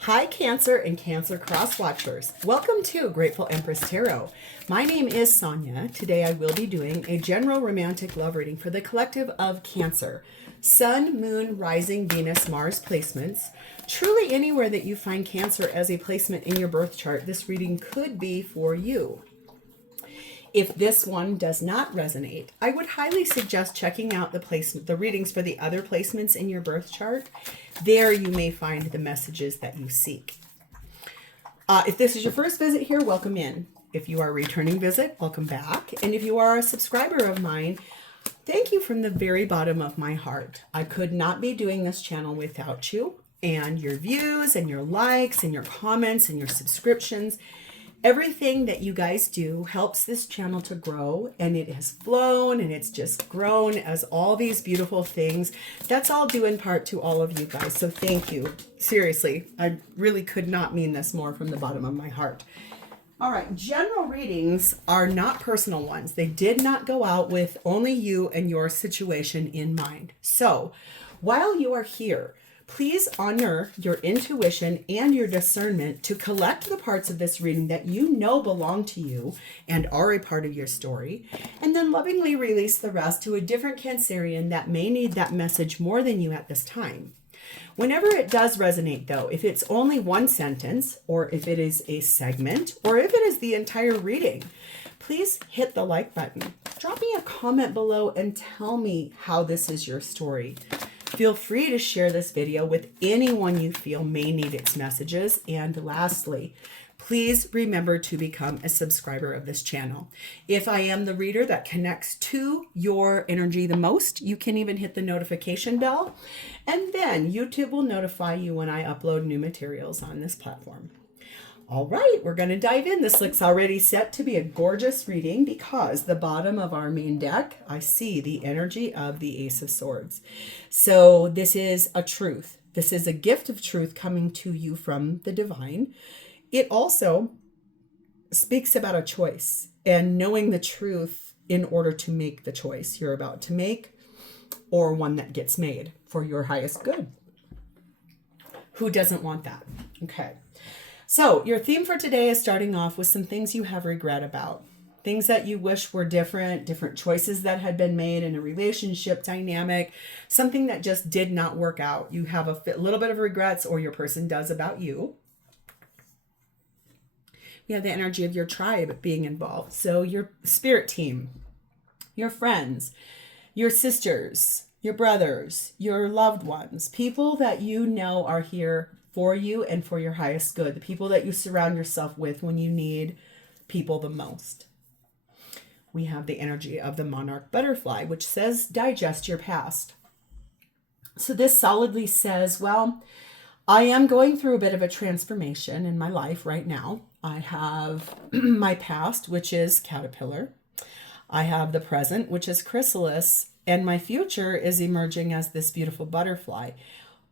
Hi, Cancer and Cancer Cross Watchers. Welcome to Grateful Empress Tarot. My name is Sonia. Today I will be doing a general romantic love reading for the collective of Cancer. Sun, Moon, Rising, Venus, Mars placements. Truly anywhere that you find Cancer as a placement in your birth chart, this reading could be for you. If this one does not resonate, I would highly suggest checking out the readings for the other placements in your birth chart. There you may find the messages that you seek. If this is your first visit here, welcome in. If you are a returning visit, welcome back. And if you are a subscriber of mine, thank you from the very bottom of my heart. I could not be doing this channel without you and your views and your likes and your comments and your subscriptions. Everything that you guys do helps this channel to grow, and it has flown and it's just grown as all these beautiful things. That's all due in part to all of you guys. So thank you. Seriously, I really could not mean this more from the bottom of my heart. All right, general readings are not personal ones. They did not go out with only you and your situation in mind. So while you are here, please honor your intuition and your discernment to collect the parts of this reading that you know belong to you and are a part of your story, and then lovingly release the rest to a different Cancerian that may need that message more than you at this time. Whenever it does resonate, though, if it's only one sentence, or if it is a segment, or if it is the entire reading, please hit the like button. Drop me a comment below and tell me how this is your story. Feel free to share this video with anyone you feel may need its messages. And lastly, please remember to become a subscriber of this channel. If I am the reader that connects to your energy the most, you can even hit the notification bell, and then YouTube will notify you when I upload new materials on this platform. All right, we're going to dive in. This looks already set to be a gorgeous reading because the bottom of our main deck, I see the energy of the Ace of Swords. So this is a truth. This is a gift of truth coming to you from the divine. It also speaks about a choice and knowing the truth in order to make the choice you're about to make, or one that gets made for your highest good. Who doesn't want that? Okay. So your theme for today is starting off with some things you have regret about. Things that you wish were different choices that had been made in a relationship dynamic, something that just did not work out. You have a little bit of regrets, or your person does about you. We have the energy of your tribe being involved. So your spirit team, your friends, your sisters, your brothers, your loved ones, people that you know are here for you and for your highest good, the people that you surround yourself with when you need people the most. We have the energy of the monarch butterfly, which says digest your past. So this solidly says, well, I am going through a bit of a transformation in my life right now. I have my past, which is caterpillar. I have the present, which is chrysalis, and my future is emerging as this beautiful butterfly.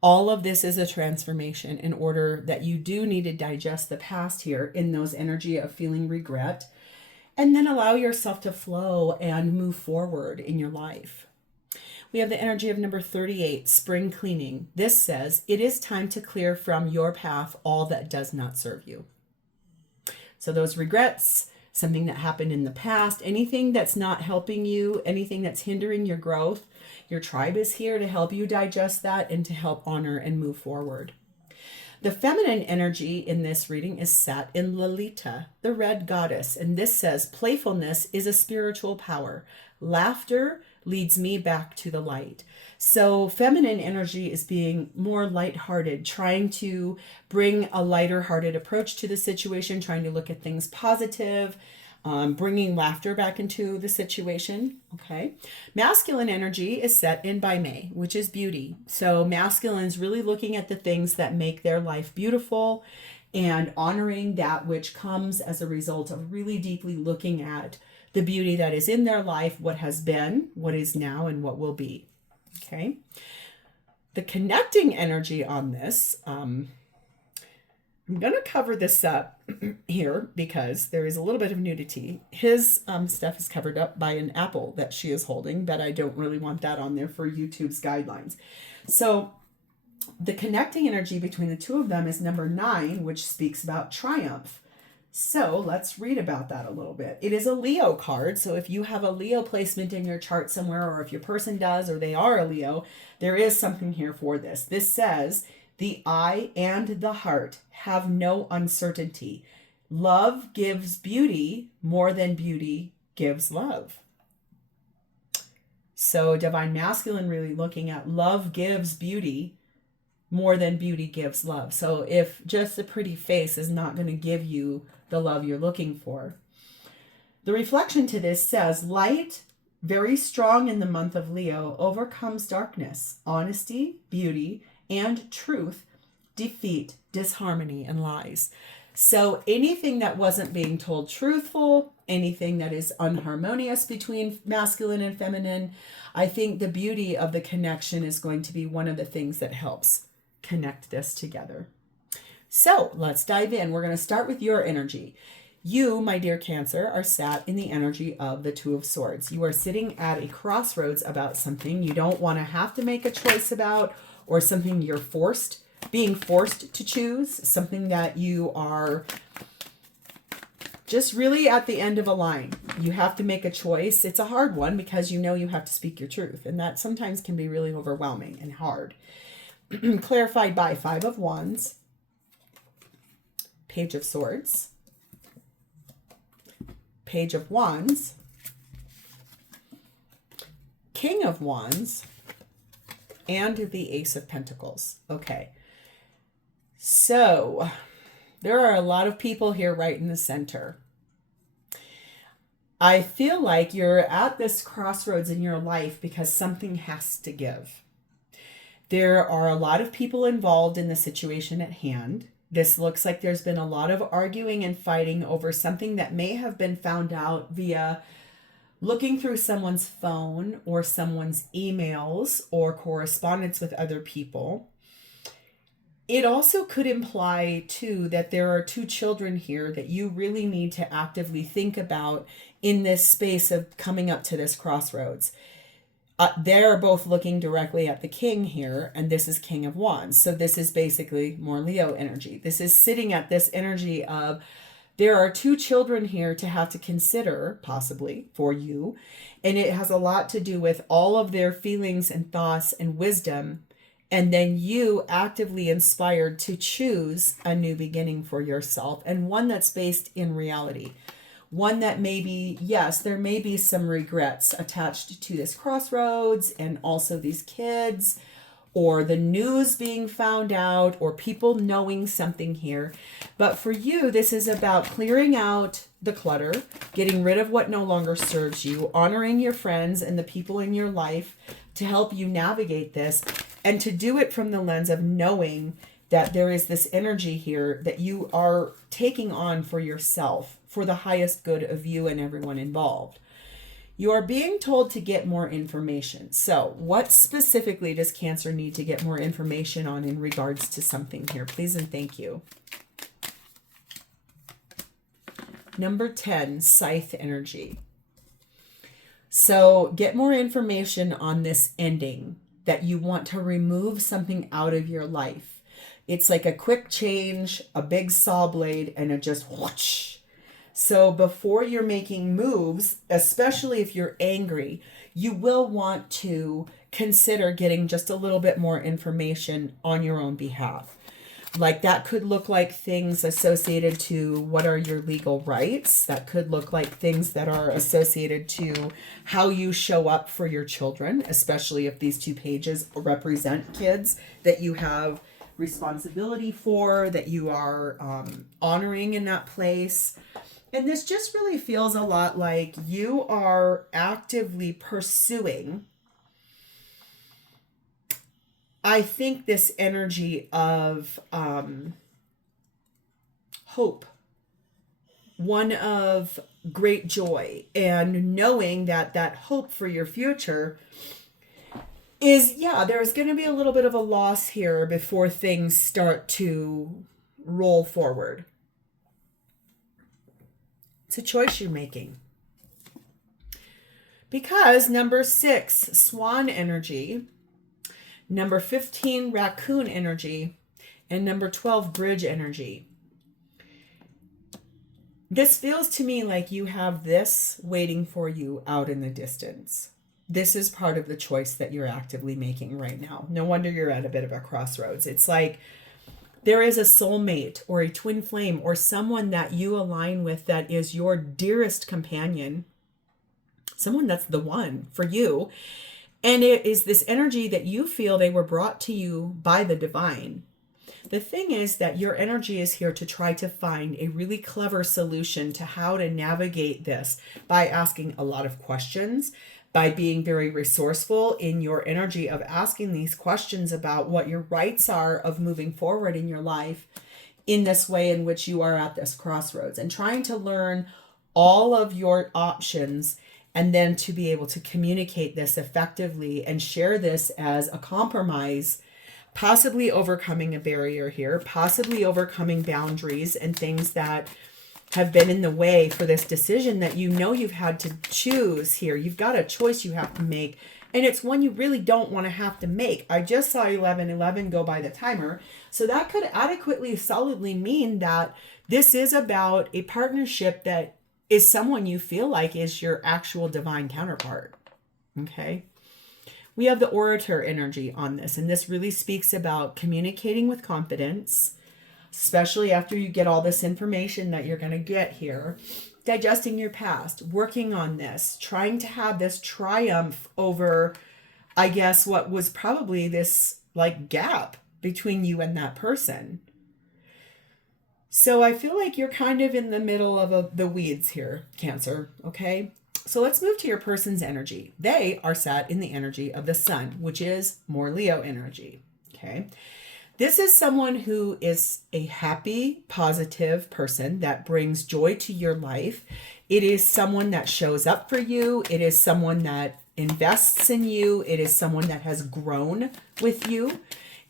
All of this is a transformation in order that you do need to digest the past here in those energy of feeling regret, and then allow yourself to flow and move forward in your life. We have the energy of number 38, spring cleaning. This says it is time to clear from your path all that does not serve you. So those regrets, something that happened in the past, anything that's not helping you, anything that's hindering your growth, your tribe is here to help you digest that and to help honor and move forward. The feminine energy in this reading is sat in Lolita, the red goddess. And this says, playfulness is a spiritual power. Laughter leads me back to the light. So feminine energy is being more lighthearted, trying to bring a lighter-hearted approach to the situation, trying to look at things positive, bringing laughter back into the situation. Okay. Masculine energy is set in by May, which is beauty. So masculine's really looking at the things that make their life beautiful and honoring that which comes as a result of really deeply looking at the beauty that is in their life, what has been, what is now, and what will be. Okay. The connecting energy on this, I'm going to cover this up here because there is a little bit of nudity. His stuff is covered up by an apple that she is holding, but I don't really want that on there for YouTube's guidelines. So The connecting energy between the two of them is number 9, which speaks about triumph. So let's read about that a little bit. It is a Leo card. So if you have a Leo placement in your chart somewhere, or if your person does, or they are a Leo, there is something here for this. This says, the eye and the heart have no uncertainty. Love gives beauty more than beauty gives love. So Divine Masculine really looking at love gives beauty more than beauty gives love. So if just a pretty face is not going to give you the love you're looking for. The reflection to this says, light, very strong in the month of Leo, overcomes darkness. Honesty, beauty, and truth defeat disharmony and lies. So anything that wasn't being told truthful, anything that is unharmonious between masculine and feminine, I think the beauty of the connection is going to be one of the things that helps connect this together. So let's dive in. We're going to start with your energy. You, my dear Cancer, are sat in the energy of the Two of Swords. You are sitting at a crossroads about something you don't want to have to make a choice about, or something you're being forced to choose, something that you are just really at the end of a line. You have to make a choice. It's a hard one because you know you have to speak your truth, and that sometimes can be really overwhelming and hard. Clarified by 5 of Wands, Page of Swords, Page of Wands, King of Wands, and the Ace of Pentacles. Okay. So there are a lot of people here right in the center. I feel like you're at this crossroads in your life because something has to give. There are a lot of people involved in the situation at hand. This looks like there's been a lot of arguing and fighting over something that may have been found out via looking through someone's phone or someone's emails or correspondence with other people. It also could imply, too, that there are 2 children here that you really need to actively think about in this space of coming up to this crossroads. They're both looking directly at the king here, and this is King of Wands. So this is basically more Leo energy. This is sitting at this energy of there are 2 children here to have to consider, possibly, for you. And it has a lot to do with all of their feelings and thoughts and wisdom. And then you actively inspired to choose a new beginning for yourself, and one that's based in reality. One that maybe, yes, there may be some regrets attached to this crossroads, and also these kids, or the news being found out, or people knowing something here. But for you, this is about clearing out the clutter, getting rid of what no longer serves you, honoring your friends and the people in your life to help you navigate this, and to do it from the lens of knowing that there is this energy here that you are taking on for yourself, for the highest good of you and everyone involved. You are being told to get more information. So what specifically does Cancer need to get more information on in regards to something here? Please and thank you. Number 10, Scythe energy. So get more information on this ending, that you want to remove something out of your life. It's like a quick change, a big saw blade, and it just whoosh. So before you're making moves, especially if you're angry, you will want to consider getting just a little bit more information on your own behalf. Like that could look like things associated to what are your legal rights. That could look like things that are associated to how you show up for your children, especially if these 2 pages represent kids that you have responsibility for, that you are honoring in that place. And this just really feels a lot like you are actively pursuing, I think, this energy of hope, one of great joy, and knowing that that hope for your future is, yeah, there's going to be a little bit of a loss here before things start to roll forward. It's a choice you're making. Because number 6, Swan energy. Number 15, raccoon energy. And number 12, bridge energy. This feels to me like you have this waiting for you out in the distance. This is part of the choice that you're actively making right now. No wonder you're at a bit of a crossroads. It's like there is a soulmate or a twin flame or someone that you align with that is your dearest companion, someone that's the one for you. And it is this energy that you feel they were brought to you by the divine. The thing is that your energy is here to try to find a really clever solution to how to navigate this by asking a lot of questions, by being very resourceful in your energy of asking these questions about what your rights are of moving forward in your life in this way in which you are at this crossroads, and trying to learn all of your options and then to be able to communicate this effectively and share this as a compromise, possibly overcoming a barrier here, possibly overcoming boundaries and things that have been in the way for this decision that you know you've had to choose here. You've got a choice you have to make, and it's one you really don't want to have to make. I just saw 11:11 go by the timer, so that could adequately, solidly mean that this is about a partnership that is someone you feel like is your actual divine counterpart. Okay? We have the orator energy on this, and this really speaks about communicating with confidence, especially after you get all this information that you're going to get here, digesting your past, working on this, trying to have this triumph over, I guess, what was probably this like gap between you and that person. So I feel like you're kind of in the middle of the weeds here, Cancer, okay? So let's move to your person's energy. They are sat in the energy of the sun, which is more Leo energy, okay? This is someone who is a happy, positive person that brings joy to your life. It is someone that shows up for you. It is someone that invests in you. It is someone that has grown with you.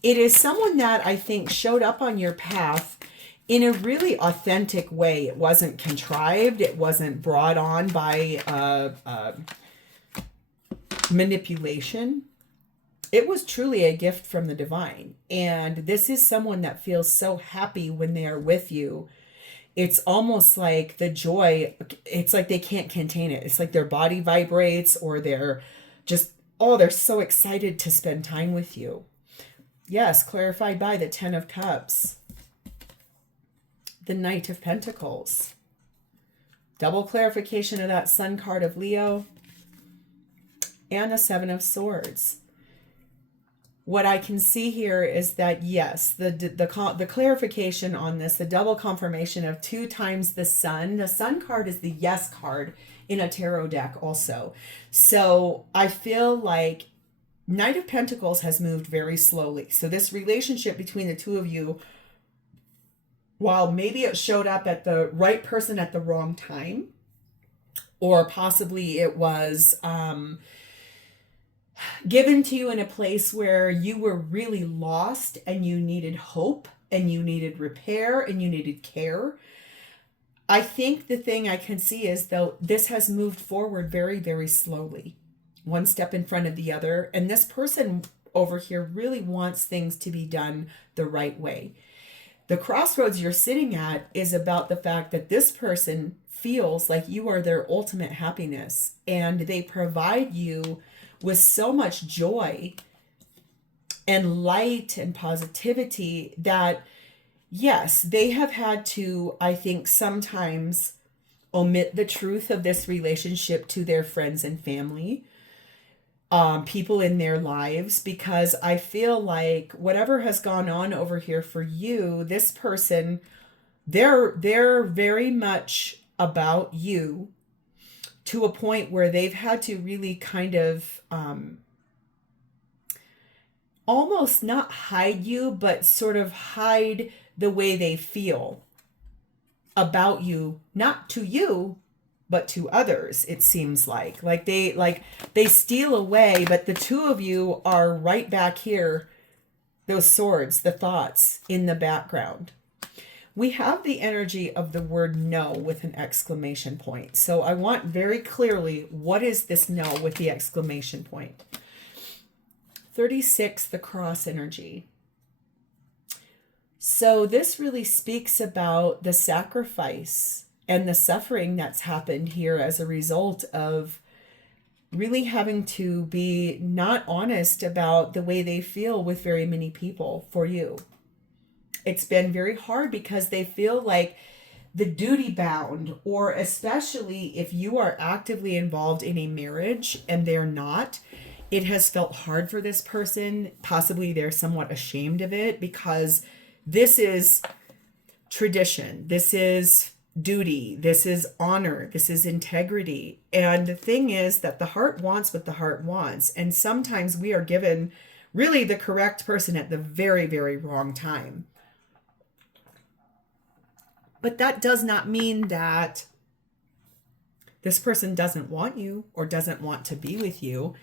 It is someone that I think showed up on your path in a really authentic way. It wasn't contrived. It wasn't brought on by manipulation. It was truly a gift from the divine. And this is someone that feels so happy when they are with you. It's almost like the joy, it's like they can't contain it. It's like their body vibrates, or they're just, oh, they're so excited to spend time with you. Yes, clarified by the 10 of Cups. The Knight of Pentacles. Double clarification of that Sun card of Leo. And the 7 of Swords. What I can see here is that, yes, the clarification on this, the double confirmation of 2 times the Sun. The Sun card is the yes card in a tarot deck also. So I feel like Knight of Pentacles has moved very slowly. So this relationship between the two of you, while maybe it showed up at the right person at the wrong time, or possibly it was given to you in a place where you were really lost and you needed hope and you needed repair and you needed care. I think the thing I can see is, though, this has moved forward very, very slowly, one step in front of the other. And this person over here really wants things to be done the right way. The crossroads you're sitting at is about the fact that this person feels like you are their ultimate happiness, and they provide you with so much joy and light and positivity that, yes, they have had to, I think, sometimes omit the truth of this relationship to their friends and family, people in their lives, because I feel like whatever has gone on over here for you, this person, they're very much about you, to a point where they've had to really kind of almost not hide you, but sort of hide the way they feel about you, not to you, but to others. It seems like they steal away, but the two of you are right back here, those swords, the thoughts in the background. We have the energy of the word no with an exclamation point. So I want very clearly, what is this no with the exclamation point? 36, the cross energy. So this really speaks about the sacrifice and the suffering that's happened here as a result of really having to be not honest about the way they feel with very many people for you. It's been very hard because they feel like the duty bound, or especially if you are actively involved in a marriage and they're not, it has felt hard for this person. Possibly they're somewhat ashamed of it because this is tradition. This is duty. This is honor. This is integrity. And the thing is that the heart wants what the heart wants. And sometimes we are given really the correct person at the very, very wrong time. But that does not mean that this person doesn't want you or doesn't want to be with you.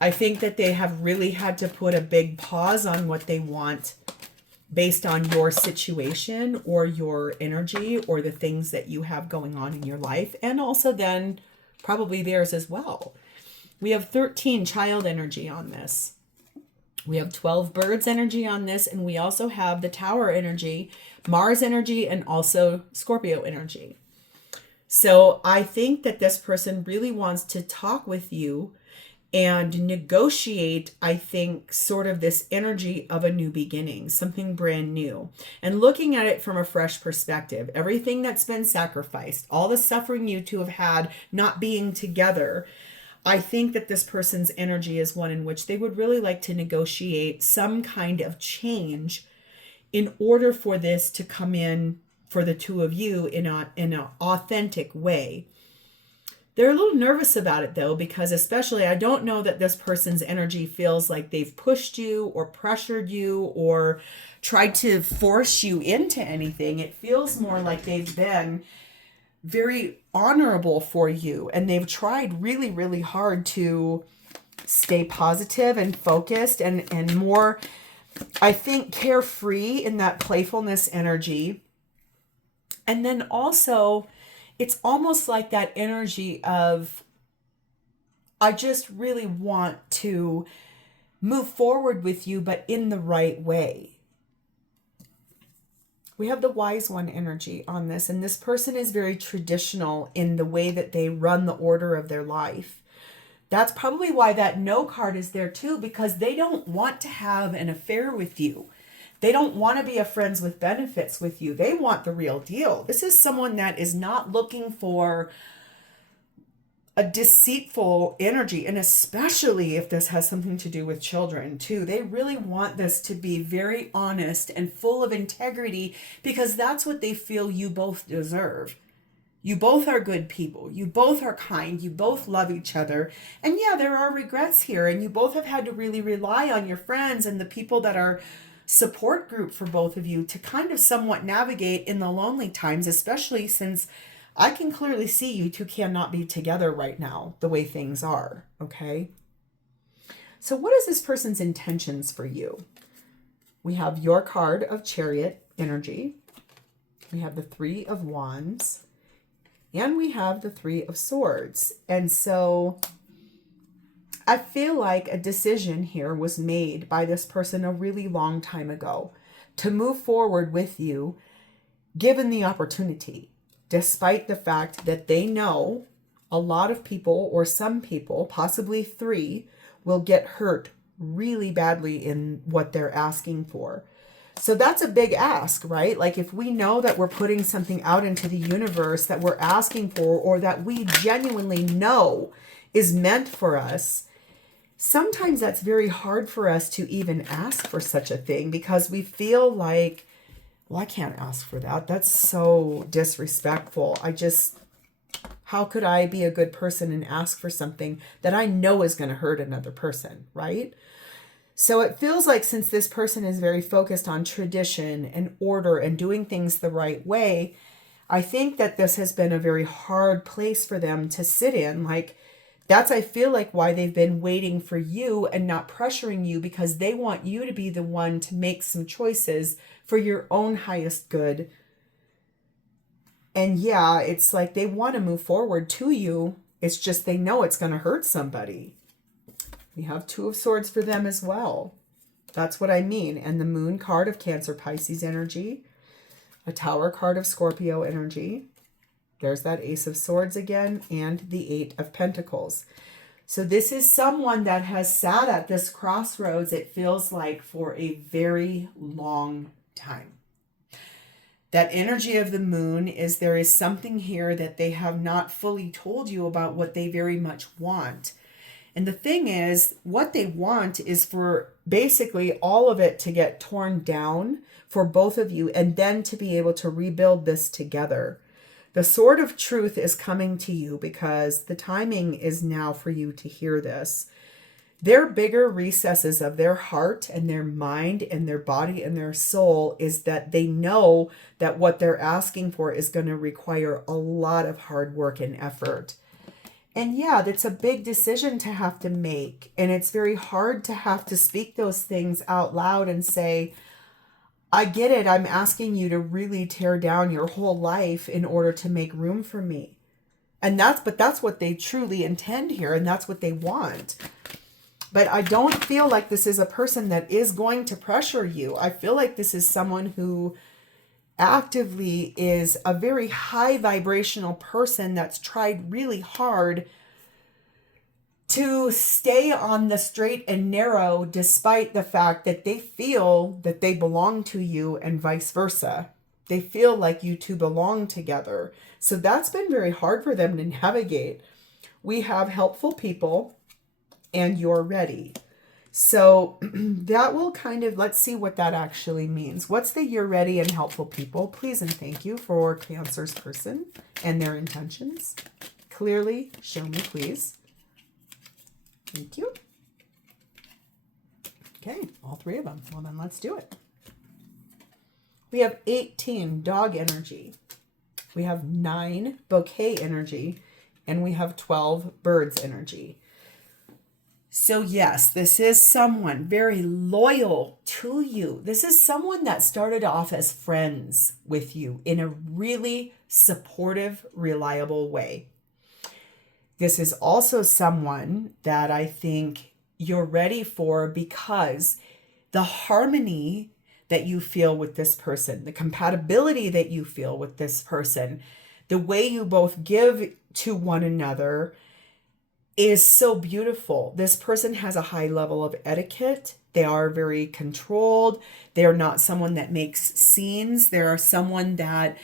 I think that they have really had to put a big pause on what they want based on your situation or your energy or the things that you have going on in your life, and also then probably theirs as well. We have 13 child energy on this. We have 12 birds energy on this, and we also have the Tower energy, Mars energy, and also Scorpio energy. So I think that this person really wants to talk with you and negotiate, I think, sort of this energy of a new beginning, something brand new. And looking at it from a fresh perspective, everything that's been sacrificed, all the suffering you two have had not being together, I think that this person's energy is one in which they would really like to negotiate some kind of change in order for this to come in for the two of you in an authentic way. They're a little nervous about it though, because especially I don't know that this person's energy feels like they've pushed you or pressured you or tried to force you into anything. It feels more like they've been very honorable for you, and they've tried really, really hard to stay positive and focused and more, I think, carefree in that playfulness energy. And then also, it's almost like that energy of, I just really want to move forward with you, but in the right way. We have the wise one energy on this, and this person is very traditional in the way that they run the order of their life. That's probably why that no card is there too, because they don't want to have an affair with you. They don't want to be a friends with benefits with you. They want the real deal. This is someone that is not looking for a deceitful energy, and especially if this has something to do with children too. They really want this to be very honest and full of integrity, because that's what they feel you both deserve. You both are good people. You both are kind. You both love each other. And yeah, there are regrets here, and you both have had to really rely on your friends and the people that are support group for both of you to kind of somewhat navigate in the lonely times, especially since I can clearly see you two cannot be together right now, the way things are, okay? So what is this person's intentions for you? We have your card of Chariot energy. We have the Three of Wands. And we have the Three of Swords. And so I feel like a decision here was made by this person a really long time ago to move forward with you, given the opportunity. Despite the fact that they know a lot of people, or some people, possibly three, will get hurt really badly in what they're asking for. So that's a big ask, right? Like if we know that we're putting something out into the universe that we're asking for, or that we genuinely know is meant for us, sometimes that's very hard for us to even ask for such a thing, because we feel like, well, I can't ask for that. That's so disrespectful. How could I be a good person and ask for something that I know is going to hurt another person, right? So it feels like, since this person is very focused on tradition and order and doing things the right way, I think that this has been a very hard place for them to sit in. Like, that's, I feel like, why they've been waiting for you and not pressuring you, because they want you to be the one to make some choices for your own highest good. And yeah, it's like they want to move forward to you. It's just they know it's going to hurt somebody. We have Two of Swords for them as well. That's what I mean. And the Moon card of Cancer Pisces energy. A Tower card of Scorpio energy. There's that Ace of Swords again. And the Eight of Pentacles. So this is someone that has sat at this crossroads, it feels like, for a very long time. That energy of the Moon is there is something here that they have not fully told you about what they very much want. And the thing is, what they want is for basically all of it to get torn down for both of you and then to be able to rebuild this together. The Sword of Truth is coming to you because the timing is now for you to hear this. Their bigger recesses of their heart and their mind and their body and their soul is that they know that what they're asking for is going to require a lot of hard work and effort. And yeah, that's a big decision to have to make. And it's very hard to have to speak those things out loud and say, I get it. I'm asking you to really tear down your whole life in order to make room for me. And that's what they truly intend here. And that's what they want. But I don't feel like this is a person that is going to pressure you. I feel like this is someone who actively is a very high vibrational person that's tried really hard to stay on the straight and narrow despite the fact that they feel that they belong to you and vice versa. They feel like you two belong together. So that's been very hard for them to navigate. We have helpful people. And you're ready. So that will kind of, let's see what that actually means. What's the you're ready and helpful people? Please and thank you for Cancer's person and their intentions. Clearly show me, please. Thank you. Okay, all three of them. Well, then let's do it. We have 18 dog energy. We have 9 bouquet energy. And we have 12 birds energy. So yes, this is someone very loyal to you. This is someone that started off as friends with you in a really supportive, reliable way. This is also someone that I think you're ready for because the harmony that you feel with this person, the compatibility that you feel with this person, the way you both give to one another is so beautiful. This person has a high level of etiquette. They are very controlled. They're not someone that makes scenes. They're someone that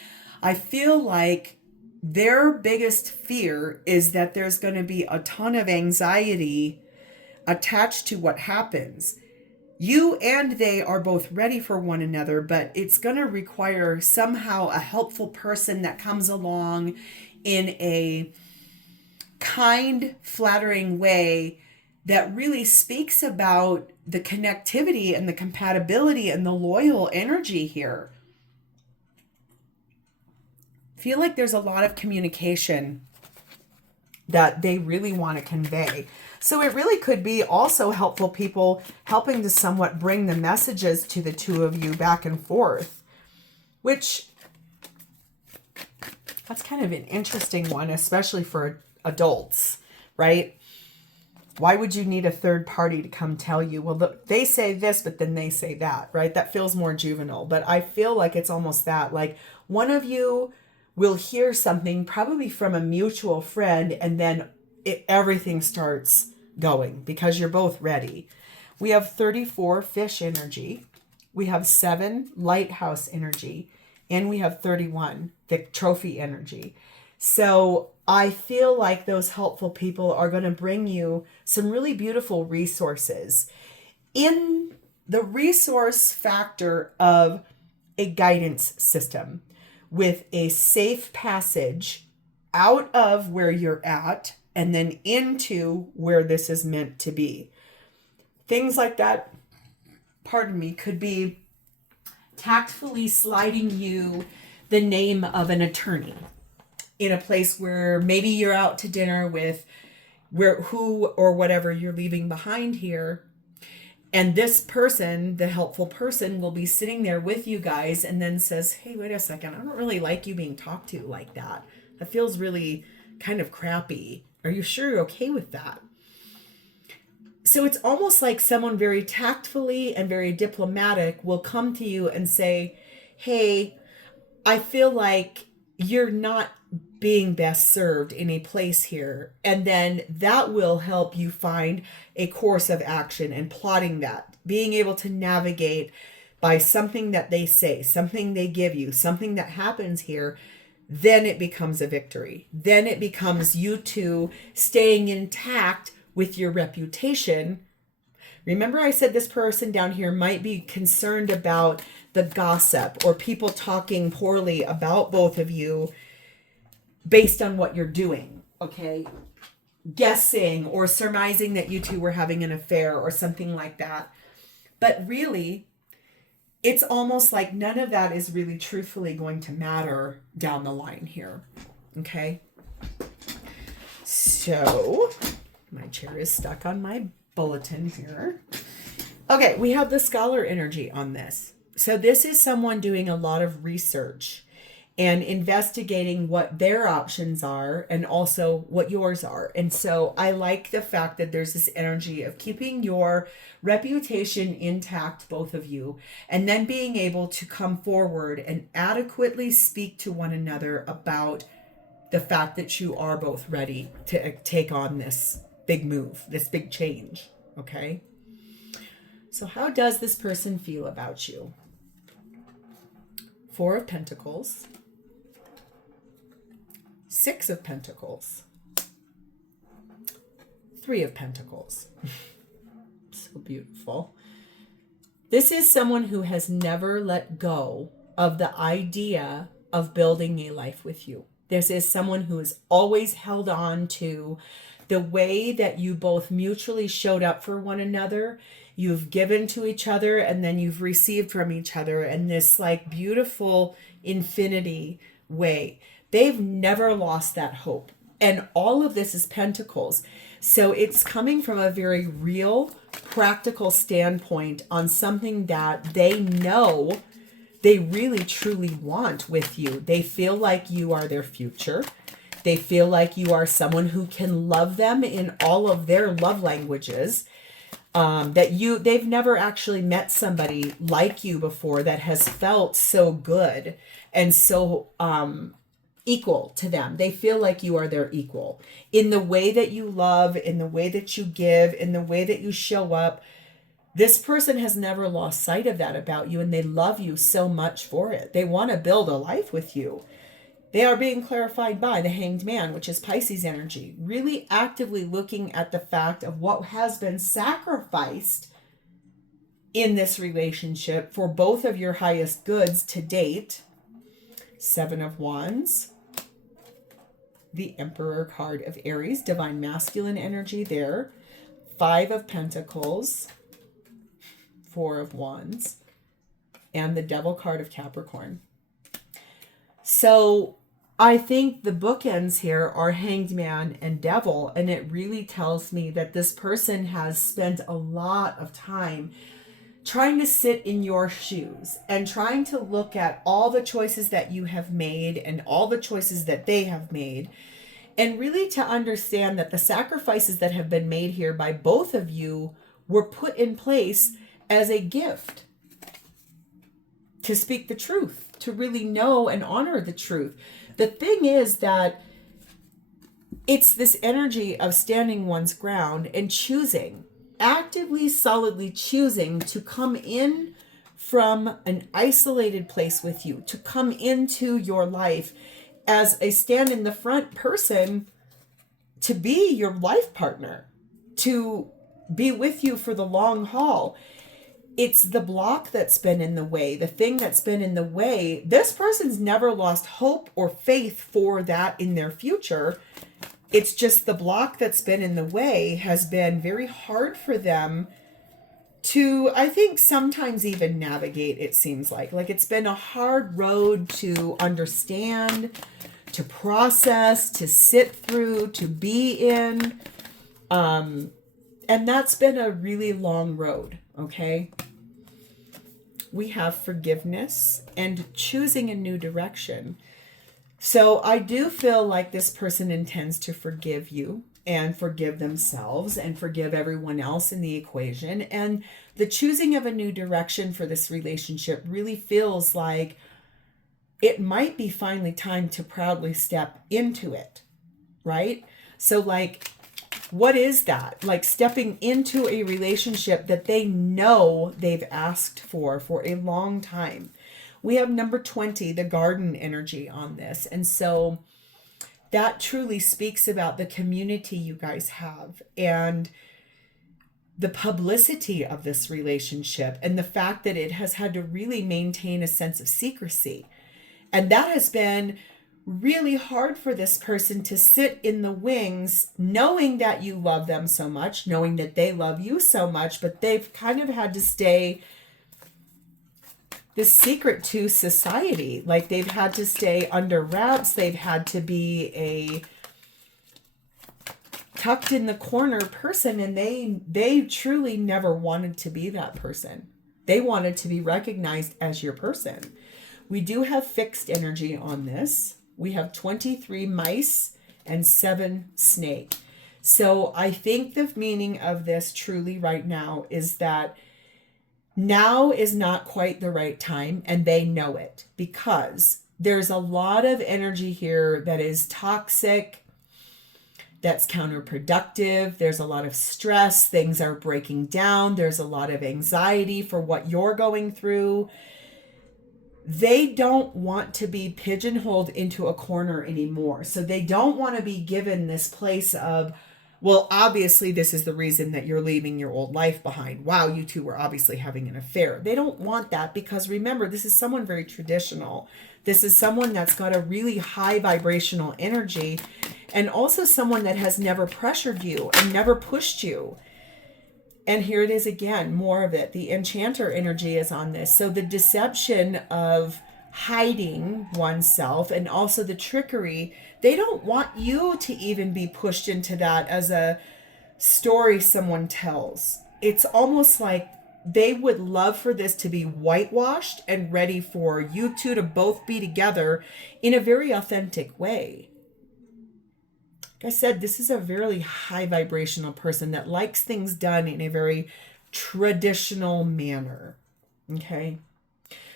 I feel like their biggest fear is that there's going to be a ton of anxiety attached to what happens. You and they are both ready for one another, but it's going to require somehow a helpful person that comes along in a kind, flattering way that really speaks about the connectivity and the compatibility and the loyal energy here. I feel like there's a lot of communication that they really want to convey. So it really could be also helpful people helping to somewhat bring the messages to the two of you back and forth, which that's kind of an interesting one, especially for adults, right? Why would you need a third party to come tell you, well, look, they say this, but then they say that, right? That feels more juvenile, but I feel like it's almost that, like one of you will hear something probably from a mutual friend and then everything starts going because you're both ready. We have 34 fish energy. We have 7 lighthouse energy, and we have 31 the trophy energy. So I feel like those helpful people are going to bring you some really beautiful resources in the resource factor of a guidance system with a safe passage out of where you're at and then into where this is meant to be. Things like that, pardon me, could be tactfully sliding you the name of an attorney in a place where maybe you're out to dinner with who or whatever you're leaving behind here. And this person, the helpful person, will be sitting there with you guys and then says, hey, wait a second, I don't really like you being talked to like that. That feels really kind of crappy. Are you sure you're okay with that? So it's almost like someone very tactfully and very diplomatic will come to you and say, hey, I feel like you're not being best served in a place here. And then that will help you find a course of action and plotting that, being able to navigate by something that they say, something they give you, something that happens here. Then it becomes a victory. Then it becomes you two staying intact with your reputation. Remember I said this person down here might be concerned about the gossip or people talking poorly about both of you based on what you're doing, okay? Guessing or surmising that you two were having an affair or something like that. But really, it's almost like none of that is really truthfully going to matter down the line here, okay? So, my chair is stuck on my bulletin here. Okay, we have the scholar energy on this. So this is someone doing a lot of research and investigating what their options are and also what yours are. And so I like the fact that there's this energy of keeping your reputation intact, both of you, and then being able to come forward and adequately speak to one another about the fact that you are both ready to take on this big move, this big change, okay? So how does this person feel about you? 4 of Pentacles, 6 of Pentacles, 3 of Pentacles. So beautiful. This is someone who has never let go of the idea of building a life with you. This is someone who has always held on to the way that you both mutually showed up for one another. You've given to each other and then you've received from each other in this like beautiful infinity way. They've never lost that hope. And all of this is Pentacles. So it's coming from a very real, practical standpoint on something that they know they really truly want with you. They feel like you are their future. They feel like you are someone who can love them in all of their love languages. They've never actually met somebody like you before that has felt so good and so equal to them. They feel like you are their equal in the way that you love, in the way that you give, in the way that you show up. This person has never lost sight of that about you, and they love you so much for it. They want to build a life with you. They are being clarified by the Hanged Man, which is Pisces energy, really actively looking at the fact of what has been sacrificed in this relationship for both of your highest goods to date. 7 of Wands, the Emperor card of Aries, divine masculine energy there. 5 of Pentacles, 4 of Wands, and the Devil card of Capricorn. So I think the bookends here are Hanged Man and Devil, and it really tells me that this person has spent a lot of time trying to sit in your shoes and trying to look at all the choices that you have made and all the choices that they have made, and really to understand that the sacrifices that have been made here by both of you were put in place as a gift to speak the truth, to really know and honor the truth. The thing is that it's this energy of standing one's ground and choosing, actively, solidly choosing to come in from an isolated place with you, to come into your life as a stand in the front person, to be your life partner, to be with you for the long haul. It's the block that's been in the way, the thing that's been in the way. This person's never lost hope or faith for that in their future. It's just the block that's been in the way has been very hard for them to, I think, sometimes even navigate, it seems like. Like it's been a hard road to understand, to process, to sit through, to be in. And that's been a really long road, okay? We have forgiveness and choosing a new direction. So I do feel like this person intends to forgive you and forgive themselves and forgive everyone else in the equation. And the choosing of a new direction for this relationship really feels like it might be finally time to proudly step into it, right? So like, what is that? Like stepping into a relationship that they know they've asked for a long time. We have number 20, the garden energy on this. And so that truly speaks about the community you guys have and the publicity of this relationship and the fact that it has had to really maintain a sense of secrecy. And that has been really hard for this person to sit in the wings, knowing that you love them so much, knowing that they love you so much, but they've kind of had to stay this secret to society. Like they've had to stay under wraps. They've had to be a tucked in the corner person, and they truly never wanted to be that person. They wanted to be recognized as your person. We do have fixed energy on this. We have 23 mice and 7 snake. So I think the meaning of this truly right now is that now is not quite the right time, and they know it because there's a lot of energy here that is toxic, that's counterproductive. There's a lot of stress. Things are breaking down. There's a lot of anxiety for what you're going through. They don't want to be pigeonholed into a corner anymore. So they don't want to be given this place of, well, obviously this is the reason that you're leaving your old life behind. Wow, you two were obviously having an affair. They don't want that because remember, this is someone very traditional. This is someone that's got a really high vibrational energy and also someone that has never pressured you and never pushed you. And here it is again, more of it. The enchanter energy is on this. So the deception of hiding oneself and also the trickery, they don't want you to even be pushed into that as a story someone tells. It's almost like they would love for this to be whitewashed and ready for you two to both be together in a very authentic way. Like I said, this is a very high vibrational person that likes things done in a very traditional manner. Okay.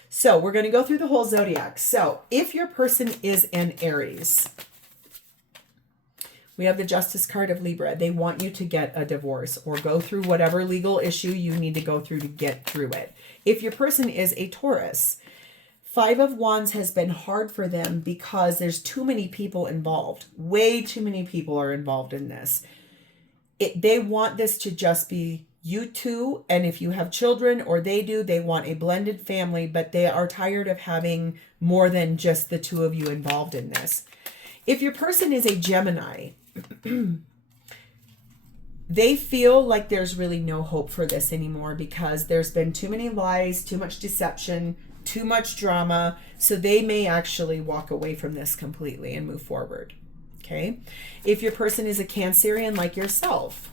So we're going to go through the whole zodiac. So if your person is an Aries, we have the Justice card of Libra. They want you to get a divorce or go through whatever legal issue you need to go through to get through it. If your person is a Taurus, 5 of Wands has been hard for them because there's too many people involved. Way too many people are involved in this. They want this to just be you two, and if you have children or they do, they want a blended family, but they are tired of having more than just the two of you involved in this. If your person is a Gemini, they feel like there's really no hope for this anymore because there's been too many lies, too much deception, too much drama, so they may actually walk away from this completely and move forward. Okay? If your person is a Cancerian like yourself,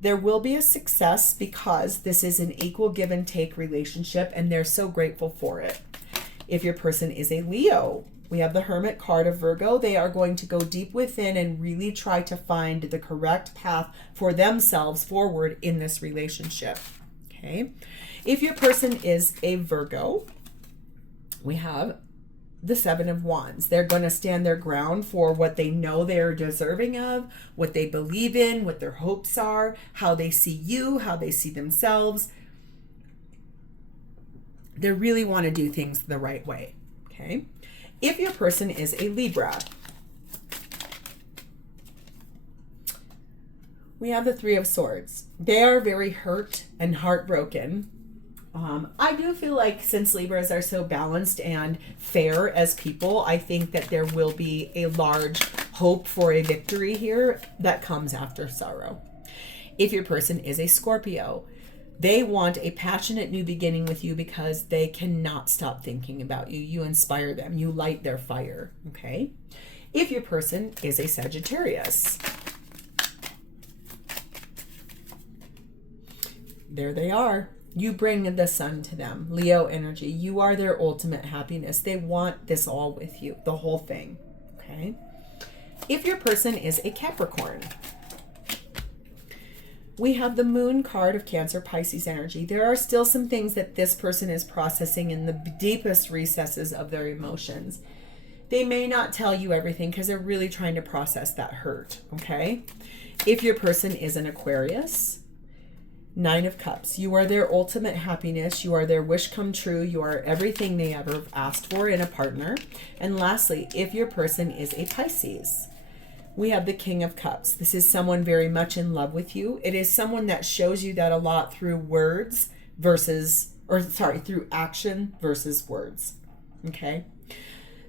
there will be a success because this is an equal give and take relationship and they're so grateful for it. If your person is a Leo, we have the Hermit card of Virgo. They are going to go deep within and really try to find the correct path for themselves forward in this relationship. Okay? If your person is a Virgo, we have the 7 of Wands. They're going to stand their ground for what they know they're deserving of, what they believe in, what their hopes are, how they see you, how they see themselves. They really want to do things the right way. Okay? If your person is a Libra, we have the 3 of Swords. They are very hurt and heartbroken. I do feel like since Libras are so balanced and fair as people, I think that there will be a large hope for a victory here that comes after sorrow. If your person is a Scorpio, they want a passionate new beginning with you because they cannot stop thinking about you. You inspire them. You light their fire. Okay? If your person is a Sagittarius, there they are. You bring the sun to them. Leo energy. You are their ultimate happiness. They want this all with you. The whole thing. Okay? If your person is a Capricorn, we have the Moon card of Cancer Pisces energy. There are still some things that this person is processing in the deepest recesses of their emotions. They may not tell you everything because they're really trying to process that hurt, okay? If your person is an Aquarius, Nine of Cups. You are their ultimate happiness. You are their wish come true. You are everything they ever have asked for in a partner. And lastly, if your person is a Pisces, we have the King of Cups. This is someone very much in love with you. It is someone that shows you that a lot through words through action versus words. Okay.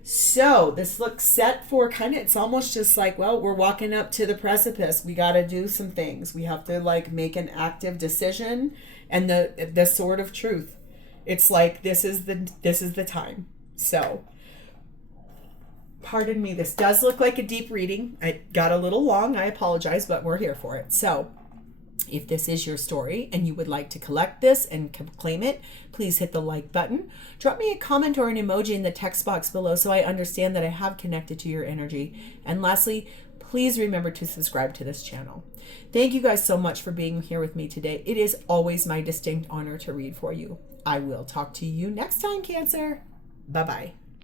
So this looks set for it's almost just like, well, we're walking up to the precipice. We got to do some things. We have to make an active decision, and the sword of truth. It's like, this is the time. So pardon me, this does look like a deep reading. It got a little long. I apologize, but we're here for it. So if this is your story and you would like to collect this and claim it, please hit the like button. Drop me a comment or an emoji in the text box below so I understand that I have connected to your energy. And lastly, please remember to subscribe to this channel. Thank you guys so much for being here with me today. It is always my distinct honor to read for you. I will talk to you next time, Cancer. Bye-bye.